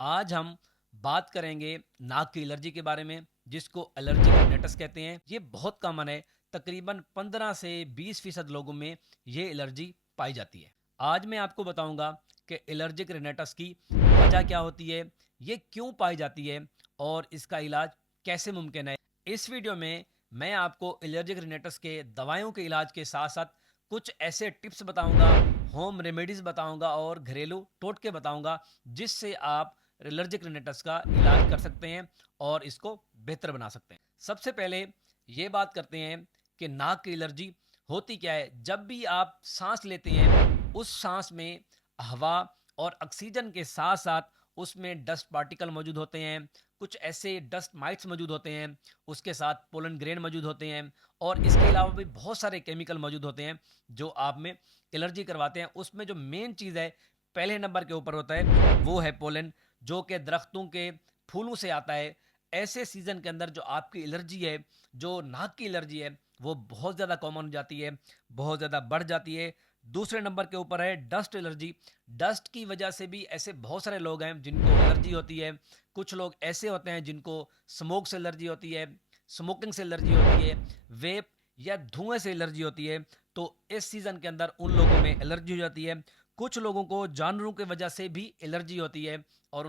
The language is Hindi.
आज हम बात करेंगे नाक की एलर्जी के बारे में, जिसको एलर्जिक रिनेटस कहते हैं। ये बहुत कॉमन है। तकरीबन 15 से 20% लोगों में ये एलर्जी पाई जाती है। आज मैं आपको बताऊंगा कि एलर्जिक रिनेटस की वजह क्या होती है, ये क्यों पाई जाती है और इसका इलाज कैसे मुमकिन है। इस वीडियो में मैं आपको एलर्जिक रिनेटस के दवाइयों के इलाज के साथ साथ कुछ ऐसे टिप्स बताऊंगा, होम रेमेडीज बताऊंगा और घरेलू टोटके बताऊंगा, जिससे आप एलर्जिक रिनेटस का इलाज कर सकते हैं और इसको बेहतर बना सकते हैं। सबसे पहले ये बात करते हैं कि नाक की एलर्जी होती क्या है। जब भी आप सांस लेते हैं, उस सांस में हवा और ऑक्सीजन के साथ साथ उसमें डस्ट पार्टिकल मौजूद होते हैं, कुछ ऐसे डस्ट माइट्स मौजूद होते हैं, उसके साथ पोलन ग्रेन मौजूद होते हैं और इसके अलावा भी बहुत सारे केमिकल मौजूद होते हैं जो आप में एलर्जी करवाते हैं। उसमें जो मेन चीज़ है, पहले नंबर के ऊपर होता है, वो है पोलन, जो कि दरख्तों के फूलों से आता है। ऐसे सीजन के अंदर जो आपकी एलर्जी है, जो नाक की एलर्जी है, वो बहुत ज़्यादा कॉमन हो जाती है, बहुत ज़्यादा बढ़ जाती है। दूसरे नंबर के ऊपर है डस्ट एलर्जी। डस्ट की वजह से भी ऐसे बहुत सारे लोग हैं जिनको एलर्जी होती है। कुछ लोग ऐसे होते हैं जिनको स्मोक से एलर्जी होती है, स्मोकिंग से एलर्जी होती है, वेप या धुएं से एलर्जी होती है। तो इस सीज़न के अंदर उन लोगों में एलर्जी हो जाती है। कुछ लोगों को जानवरों की वजह से भी एलर्जी होती है और